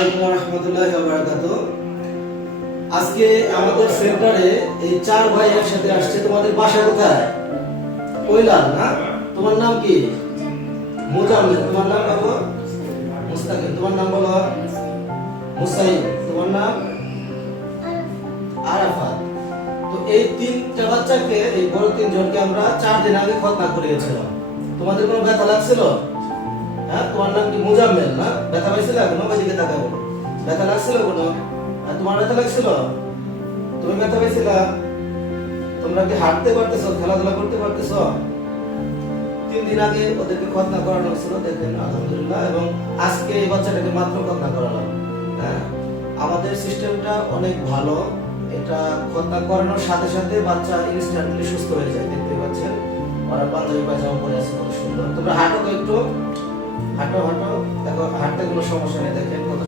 আলাইকুম ওয়া রাহমাতুল্লাহি ওয়া বারাকাতুহু। আজকে আমাদের সেন্টারে এই চার ভাই একসাথে আসছে। তোমাদের বাসা কোথায়? কৈলাল না? তোমার নাম কি? মুজাম্মেল। তোমার নাম বাবা? মুস্তাকিম। তোমার নাম বলো? মুসাইব। তোমার নাম? আরাফাত। তো এই তিনটা বাচ্চাকে, এই বড় তিনজনকে আমরা 4 দিন আগে খতনা করিয়েছিলাম। তোমাদের কোনো ব্যথা লাগছিল? হ্যাঁ, তোমার নাম কি? মুজাম্মেল না? ব্যথা পাইছিল? কোনো ওইদিকে তাকাও। ব্যথা লাগছিল কোনো? তোমার ব্যথা লাগছিল? তুমি ব্যথা পাইছিলা? তোমরা কি হাঁটতে পারতেছো, খেলাধুলা করতে পারতেছো? 3 দিন আগে ওদেরকে খতনা করানো হয়েছিল, দেখেন আলহামদুলিল্লাহ। এবং আজকে এই বাচ্চাটাকে মাত্র খতনা করালাম। হ্যাঁ, আমাদের সিস্টেমটা অনেক ভালো। এটা খতনা করানোর সাথে সাথে বাচ্চা ইনস্ট্যান্টলি সুস্থ হয়ে যায়। দেখতে পাচ্ছেন ওরা পাঞ্জাবি পায়জামা পরে আছে, কত সুন্দর। তোমরা হাঁটো তো একটু, হাঁটো হাঁটো, দেখো হাঁটতে কোনো সমস্যা নেই। দেখেন কত